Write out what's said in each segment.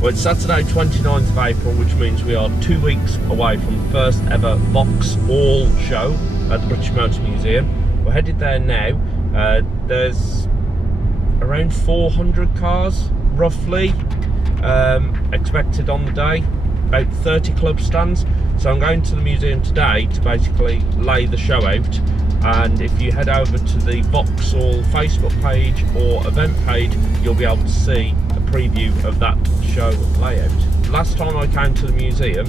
Well, it's Saturday 29th of April, which means we are 2 weeks away from the first ever VauxALL show at the British Motor Museum. We're headed there now. There's around 400 cars, roughly, expected on the day. About 30 club stands. So I'm going to the museum today to basically lay the show out. And if you head over to the VauxALL Facebook page or event page, you'll be able to see a preview of that show layout. Last time I came to the museum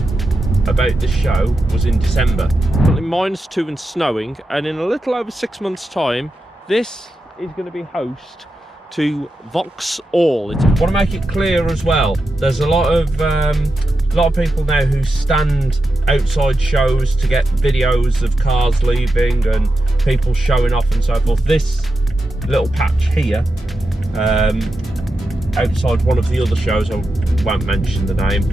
about this show was in December. -2 and snowing, and in a little over 6 months' time, this is going to be host to VauxALL. I want to make it clear as well, there's a lot of people now who stand outside shows to get videos of cars leaving and people showing off and so forth. This little patch here, outside one of the other shows, I won't mention the name,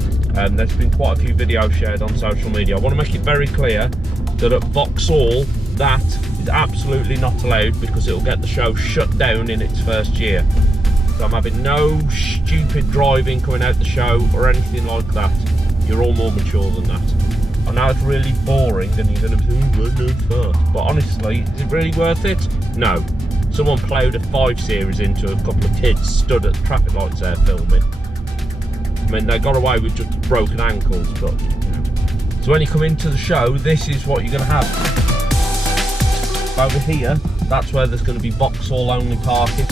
there's been quite a few videos shared on social media. I want to make it very clear that at VauxALL, that is absolutely not allowed, because it will get the show shut down in its first year. So I'm having no stupid driving coming out the show or anything like that. You're all more mature than that. I know it's really boring and you're going to be fast, but honestly, is it really worth it? No. Someone ploughed a 5 Series into a couple of kids stood at the traffic lights there filming. I mean, they got away with just broken ankles, but you know. So when you come into the show, this is what you're going to have. Over here, that's where there's going to be VauxALL only parking.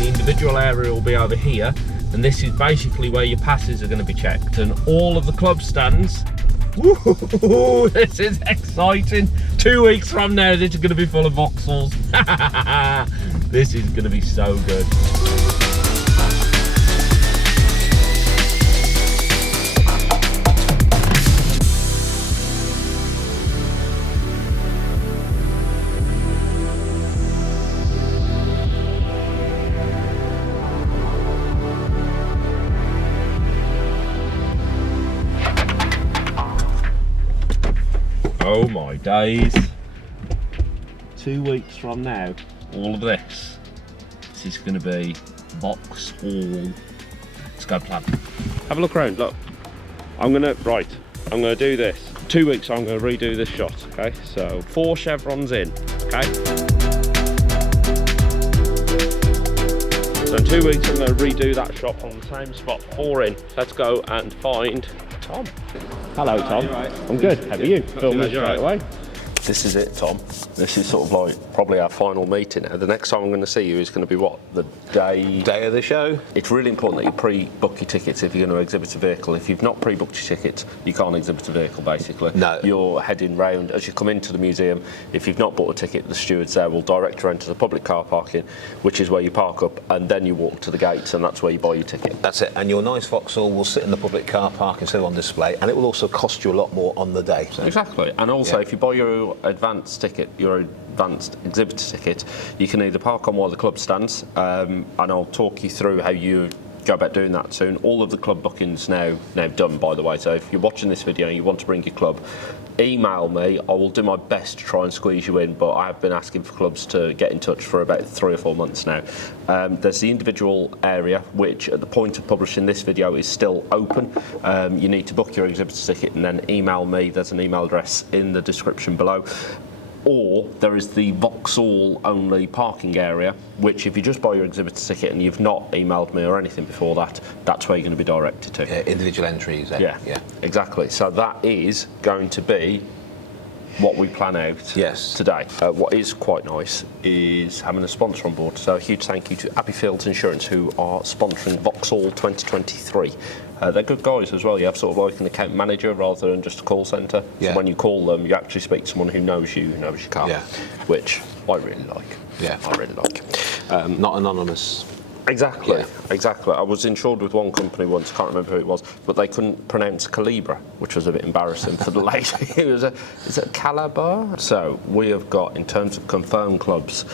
The individual area will be over here, and this is basically where your passes are going to be checked. And all of the club stands, woohoo, this is exciting. 2 weeks from now, this is going to be full of VauxALLs. This is going to be so good. Oh my days. 2 weeks from now, all of this is going to be VauxALL. Let's go plan. Have a look around, look. I'm going to do this. 2 weeks I'm going to redo this shot, okay? So 4 chevrons in, okay? So in 2 weeks I'm going to redo that shot on the same spot, 4 in. Let's go and find Tom. Hello, Tom. Right. I'm good. How are you? Filming straight away. This is it, Tom. This is sort of like probably our final meeting. The next time I'm going to see you is going to be what? The day of the show? It's really important that you pre-book your tickets if you're going to exhibit a vehicle. If you've not pre-booked your tickets, you can't exhibit a vehicle, basically. No. You're heading round, as you come into the museum, if you've not bought a ticket, the stewards there will direct you into the public car parking, which is where you park up, and then you walk to the gates, and that's where you buy your ticket. That's it. And your nice VauxALL will sit in the public car park instead of on display, and it will also cost you a lot more on the day. So. Exactly. And also, if you buy your advanced ticket, your advanced exhibitor ticket, you can either park on one of the club stands, and I'll talk you through how you go about doing that soon. All of the club bookings now done, by the way, so if you're watching this video and you want to bring your club, email me. I will do my best to try and squeeze you in, but I have been asking for clubs to get in touch for about 3 or 4 months now. There's the individual area, which at the point of publishing this video is still open. You need to book your exhibitor ticket and then email me. There's an email address in the description below. Or there is the VauxALL only parking area, which if you just buy your exhibitor ticket and you've not emailed me or anything before that, that's where you're going to be directed to. Yeah, individual entries. Yeah, exactly. So that is going to be what we plan out today. What is quite nice is having a sponsor on board. So a huge thank you to Abbey Fields Insurance, who are sponsoring VauxALL 2023. They're good guys as well. You have sort of like an account manager rather than just a call centre. So when you call them, you actually speak to someone who knows you, who knows your car, which I really like. Yeah, I really like. Not anonymous. Exactly, exactly. I was insured with one company once, can't remember who it was, but they couldn't pronounce Calibra, which was a bit embarrassing for the lady. Is it Calibra? So we have got, in terms of confirmed clubs,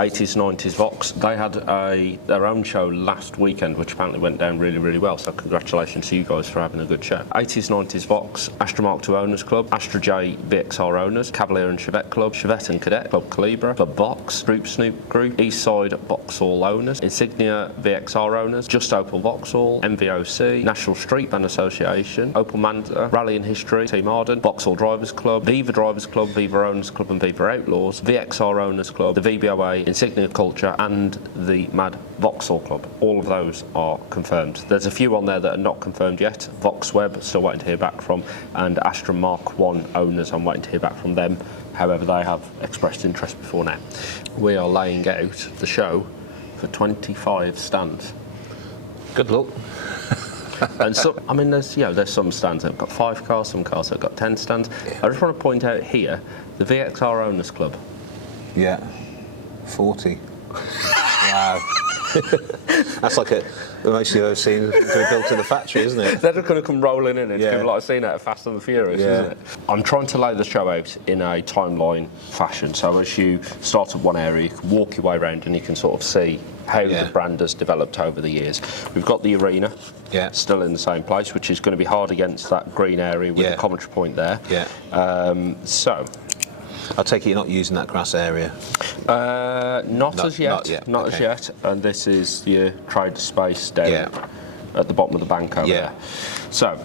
80s, 90s Vaux. They had their own show last weekend, which apparently went down really, really well. So congratulations to you guys for having a good show. 80s, 90s Vaux, Astra Mark II Owners Club, Astra J VXR Owners, Cavalier and Chevette Club, Chevette and Cadet Club, Calibra, Club Vaux, Group Snoop Group, Eastside Vauxhall Owners, Insignia VXR Owners, Just Opel Vauxhall, MVOC, National Street Band Association, Opel Manta, Rally in History, Team Arden, Vauxhall Drivers Club, Viva Drivers Club, Viva Owners Club and Viva Outlaws, VXR Owners Club, the VBOA, Insignia Culture and the Mad Vauxhall Club. All of those are confirmed. There's a few on there that are not confirmed yet. VauxWeb, still waiting to hear back from, and Astra Mark I Owners, I'm waiting to hear back from them. However, they have expressed interest before now. We are laying out the show for 25 stands. Good luck. And so, I mean, there's some stands that have got 5 cars, some cars that have got 10 stands. Yeah. I just want to point out here, the VXR Owners Club. Yeah, 40. Wow. That's like the most you've ever seen to be built in the factory, isn't it? They're just going to come rolling in. It's Yeah. going to be like a scene out of Fast and the Furious, Yeah. isn't it? I'm trying to lay the show out in a timeline fashion. So as you start at one area, you can walk your way around and you can sort of see how Yeah. the brand has developed over the years. We've got the arena, Yeah. still in the same place, which is going to be hard against that green area with Yeah. the commentary point there. Yeah. So, I take it you're not using that grass area. not as yet. not yet, Not as okay. yet. And this is your trade space down Yeah. at the bottom of the bank over Yeah. there. So,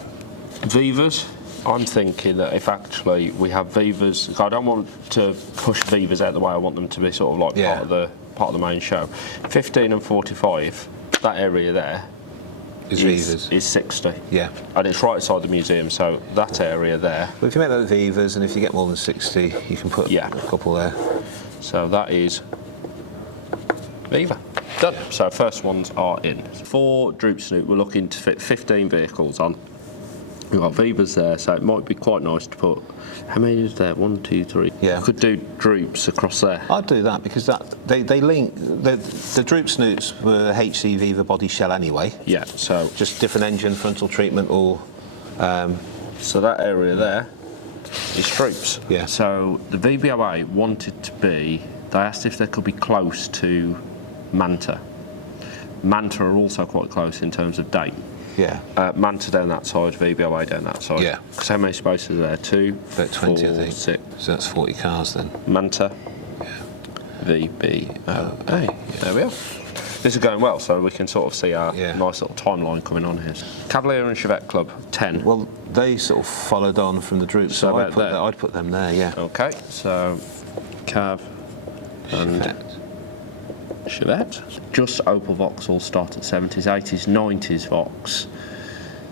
Vivas, I'm thinking that if actually we have Vivas, I don't want to push Vivas out the way. I want them to be sort of like Yeah. part of the main show. 15 and 45, that area there Is Vivas. is 60. Yeah. And it's right outside the museum, so that area there. But if you make that Vivas, and if you get more than 60, you can put Yeah. a couple there. So that is Viva. Done. So first ones are in. For Droop Snoop, we're looking to fit 15 vehicles on. We've got Vivas there, so it might be quite nice to put. How many is there? 1, 2, 3. Yeah. You could do Droops across there. I'd do that because they link. The Droop Snoops were HC Viva body shell anyway. Yeah. So Just different engine, frontal treatment, or so that area there is Droops. Yeah. So the VBOA wanted to be. They asked if they could be close to Manta. Manta are also quite close in terms of date. yeah, Manta down that side, VBOA down that side. Yeah. Because how many spaces are there? 2, about 20, 4, I think. 6. So that's 40 cars then. Manta, VBOA. There we are. This is going well, so we can sort of see our Yeah. nice little timeline coming on here. Cavalier and Chevette Club, 10. Well, they sort of followed on from the Droop, So so about there. I'd put them there. Yeah. Okay, so Cav and Chevette. Just Opel Vauxhall start at 70s, 80s, 90s Vaux.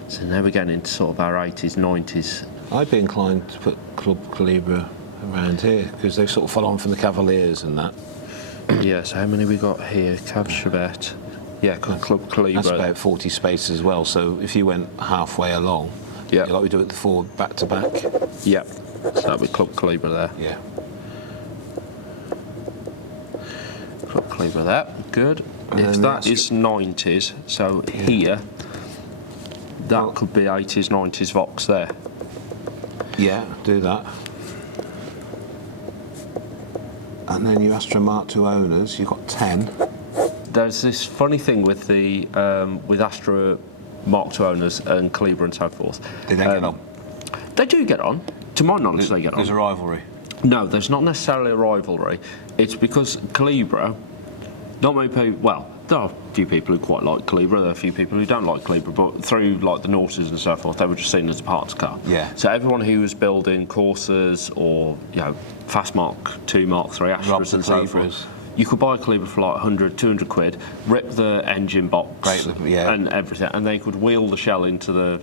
So now we're getting into sort of our 80s, 90s. I'd be inclined to put Club Calibra around here because they sort of follow on from the Cavaliers and that. Yeah, so how many we got here? Cav Chevette. Yeah, Club Calibra. That's about 40 spaces as well. So if you went halfway along, Yeah. like we do at the Ford back to back. Yeah, so that'd be Club Calibra there. Yeah. Club Calibra there, good. And If then that the is 90s, so here, that Well- could be 80s, 90s Vaux there. Yeah, do that. And then you Astra Mark II owners, you've got 10. There's this funny thing with the with Astra Mark II owners and Calibra and so forth. Did they get on? They do get on. To my knowledge, they get on. There's a rivalry. No, there's not necessarily a rivalry. It's because Calibra, not many people, well, there are a few people who quite like Calibra, there are a few people who don't like Calibra, but through like the noughties and so forth, they were just seen as a parts car. Yeah. So everyone who was building Corsas or, Fast Mark II, Mark III, Rob Astras the and so Calibras. forth, you could buy a Calibra for like 100, 200 quid, rip the engine box yeah. and everything, and they could wheel the shell into the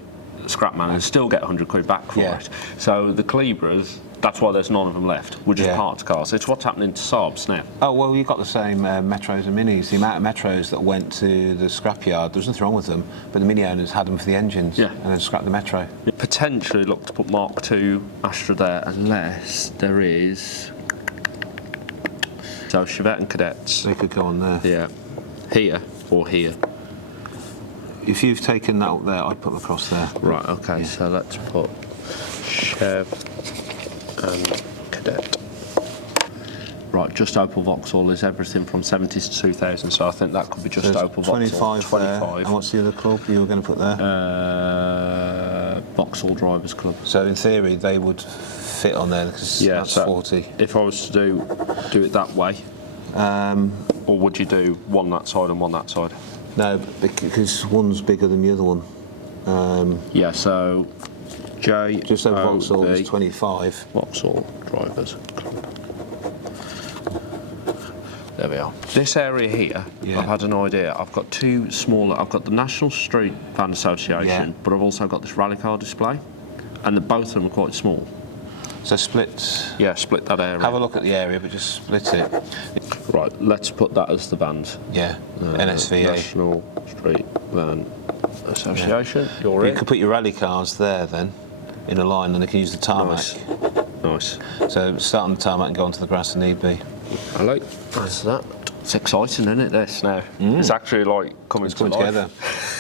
scrap man and still get 100 quid back for Yeah. it. So the Calibras, that's why there's none of them left. We're just Yeah. parts cars. It's what's happening to Saabs now. Oh, well, you've got the same Metros and Minis. The amount of Metros that went to the scrapyard, there was nothing wrong with them, but the Mini owners had them for the engines Yeah. and then scrapped the Metro. Potentially look to put Mark II Astra there, unless there is. So Chevette and Cadets. They could go on there. Yeah. Here or here. If you've taken that up there, I'd put them across there. Right, okay, so let's put Chev and Cadet. Right, just Opel Vauxhall is everything from 70s to 2000, so I think that could be just There's Opel Vauxhall. 25 there. And what's the other club you were going to put there? Vauxhall Drivers Club. So in theory, they would fit on there because that's so 40. If I was to do it that way, or would you do one that side and one that side? No, because one's bigger than the other one. Yeah, so J. Just over Vauxhall is 25. Vauxhall Drivers Club. There we are. This area here, I've had an idea. I've got two smaller. I've got the National Street Band Association, but I've also got this rally car display, and both of them are quite small. So split. Yeah, split that area. Have a look at the area, but just split it. Right, let's put that as the band. Yeah, NSVA. National Street Band Association. Yeah. You could put your rally cars there then, in a line, and they can use the tarmac. Nice. So start on the tarmac and go onto the grass if need be. I like that. It's exciting, isn't it, this now? It's actually like coming together.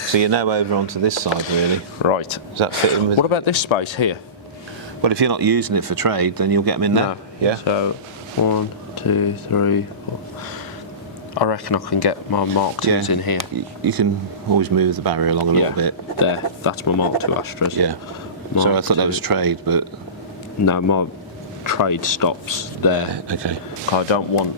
So you're now over onto this side, really. Right. Does that fit in with... What about this space here? Well, if you're not using it for trade, then you'll get them in there. No. Yeah. So, 1, 2, 3, 4. I reckon I can get my Mark 2s in here. You can always move the barrier along a little bit. There. That's my Mark 2 Astras. Yeah. So I thought that was trade, but... No, my trade stops there. Okay. I don't want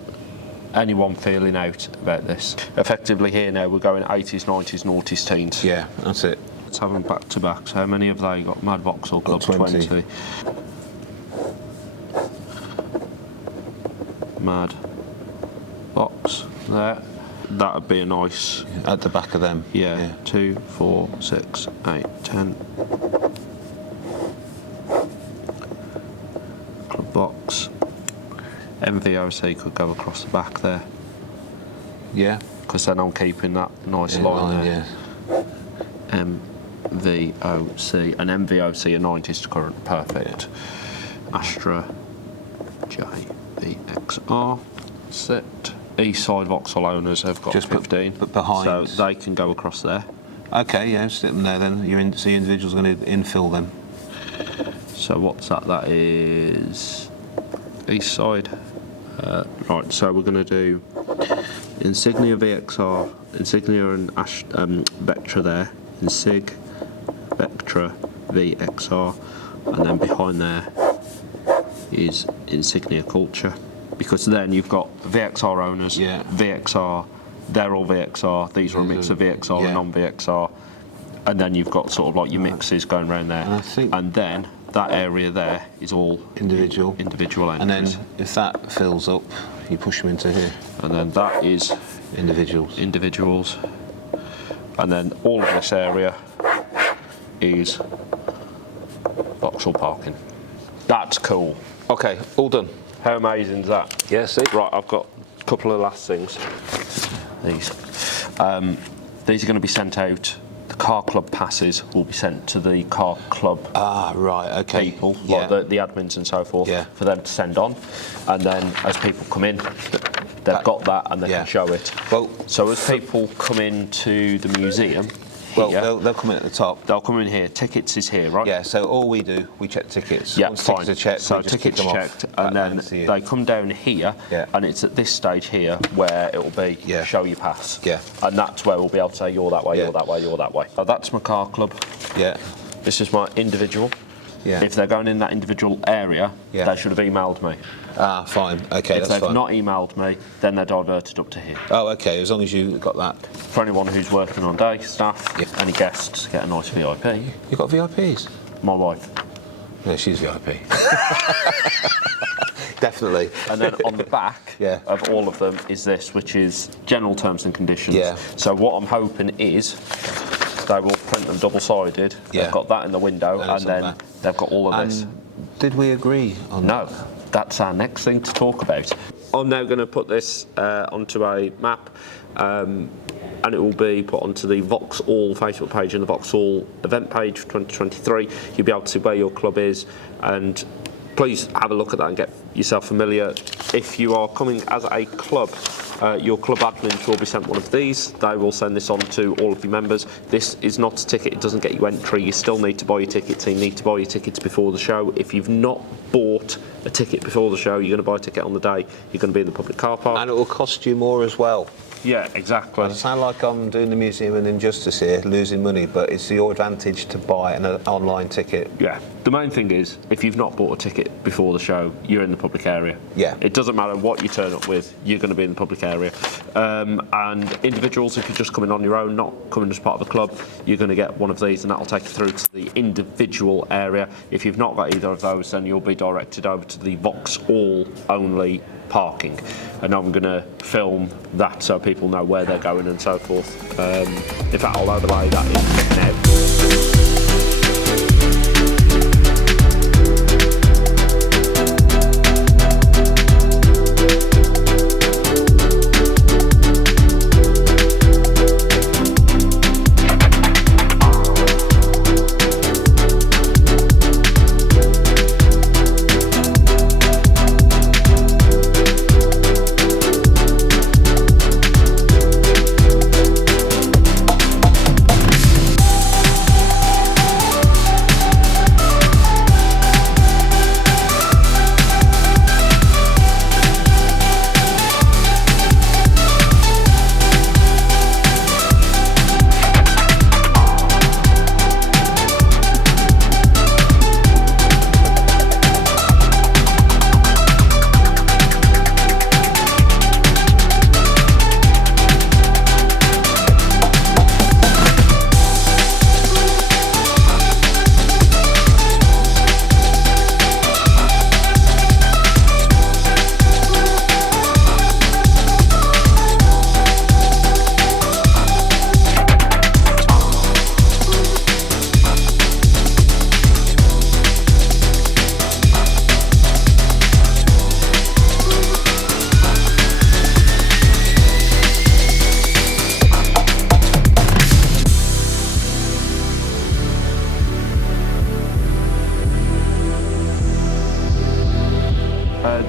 anyone feeling out about this. Effectively here now we're going 80s, 90s, noughties, teens. Yeah, that's it. Let's have them back to back. So how many have they got? Mad Vauxhall Club 20. Mad Box there. That would be a nice... At the back of them. Yeah. 2, 4, 6, 8, 10. Club box. MVOC could go across the back there. Yeah. Because then I'm keeping that nice line there. Yeah. MVOC. And MVOC are 90s to current. Perfect. Yeah. Astra JVXR. Sit. East side Vauxhall owners have got just 15. But behind. So they can go across there. Okay, yeah, stick them there then. So your individual's going to infill them. So what's that? That is east side. Right, so we're going to do Insignia VXR, Insignia and Vectra there, Insig, Vectra, VXR, and then behind there is Insignia Culture, because then you've got VXR owners, VXR, they're all VXR, these are a mix of VXR and non-VXR, and then you've got sort of like your mixes going around there, and then that area there is all individual entries. And then if that fills up, you push them into here. And then that is individuals. And then all of this area is Vauxhall parking. That's cool. Okay, all done. How amazing is that? Yeah, see? Right, I've got a couple of last things. These are going to be sent out. The car club passes will be sent to the car club people, like the admins and so forth, for them to send on. And then as people come in, they've got that and they can show it. Well, so as people come into the museum, they'll come in at the top. They'll come in here. Tickets is here, right? Yeah, so all we do, we check tickets. Yeah, once fine. Tickets are checked, so we just tickets kick them checked, off and then they come down here, and it's at this stage here where it will be show your pass. Yeah. And that's where we'll be able to say you're that way, you're that way, you're that way. So that's my car club. Yeah. This is my individual. Yeah. If they're going in that individual area, they should have emailed me. Ah, fine. Okay, if they've not emailed me, then they're diverted up to here. Oh, okay, as long as you got that. For anyone who's working on day, staff, any guests, get a nice VIP. You've got VIPs? My wife. Yeah, she's VIP. Definitely. And then on the back of all of them is this, which is general terms and conditions. Yeah. So what I'm hoping is they will print them double-sided. They've got that in the window, and then they've got all of this. Did we agree on that? No. That's our next thing to talk about. I'm now going to put this onto a map, and it will be put onto the VauxALL Facebook page and the VauxALL event page for 2023. You'll be able to see where your club is, and please have a look at that and get yourself familiar. If you are coming as a club, your club admins will be sent one of these. They will send this on to all of your members. This is not a ticket, it doesn't get you entry. You still need to buy your tickets, so you need to buy your tickets before the show. If you've not bought a ticket before the show, you're going to buy a ticket on the day, you're going to be in the public car park. And it will cost you more as well. Yeah, exactly. I sound like I'm doing the museum an injustice here, losing money, but it's your advantage to buy an online ticket. Yeah, the main thing is, if you've not bought a ticket before the show, you're in the public area. Yeah. It doesn't matter what you turn up with, you're going to be in the public area. And individuals, if you're just coming on your own, not coming as part of a club, you're going to get one of these, and that'll take you through to the individual area. If you've not got either of those, then you'll be directed over to the Vauxhall only parking, and I'm going to film that so people know where they're going and so forth. In fact, I'll overlay that in now.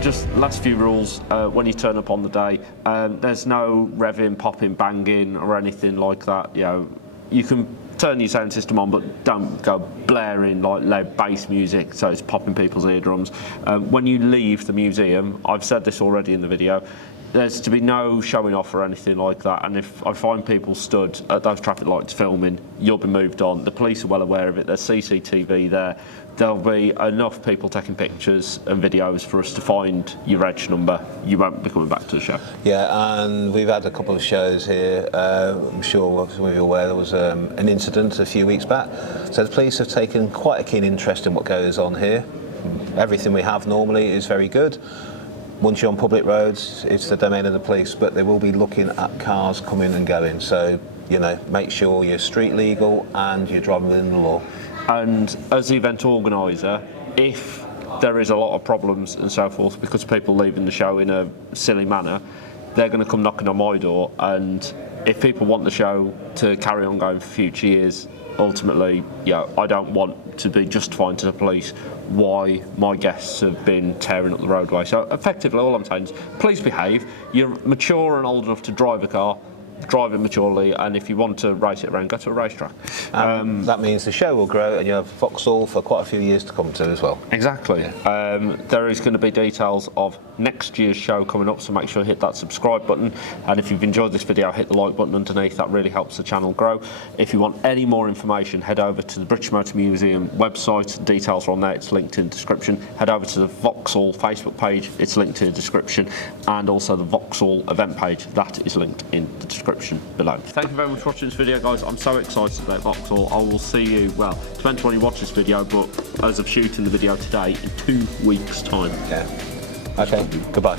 Just last few rules when you turn up on the day. There's no revving, popping, banging or anything like that. You know, you can turn your sound system on, but don't go blaring like loud bass music so it's popping people's eardrums. When you leave the museum, I've said this already in the video, there's to be no showing off or anything like that, and if I find people stood at those traffic lights filming, you'll be moved on. The police are well aware of it, there's CCTV there. There'll be enough people taking pictures and videos for us to find your reg number. You won't be coming back to the show. Yeah, and we've had a couple of shows here. I'm sure some of you are aware there was an incident a few weeks back. So the police have taken quite a keen interest in what goes on here. Everything we have normally is very good. Once you're on public roads, it's the domain of the police, but they will be looking at cars coming and going. So, you know, make sure you're street legal and you're driving within the law. And as the event organiser, if there is a lot of problems and so forth because people leaving the show in a silly manner, they're going to come knocking on my door, and if people want the show to carry on going for future years, ultimately, yeah, I don't want to be justifying to the police why my guests have been tearing up the roadway. So effectively all I'm saying is please behave. You're mature and old enough to drive a car, drive it maturely, and if you want to race it around, go to a racetrack. That means the show will grow and you have VauxALL for quite a few years to come to as well. Exactly. Yeah. There is going to be details of next year's show coming up, so make sure you hit that subscribe button, and if you've enjoyed this video, hit the like button underneath. That really helps the channel grow. If you want any more information, head over to the British Motor Museum website. Details are on there, it's linked in the description. Head over to the VauxALL Facebook page, it's linked in the description, and also the VauxALL event page, that is linked in the description below. Thank you very much for watching this video, guys. I'm so excited about VauxALL. I will see you, well, depends when you watch this video, but as of shooting the video today, in 2 weeks' time. Yeah. Okay, goodbye.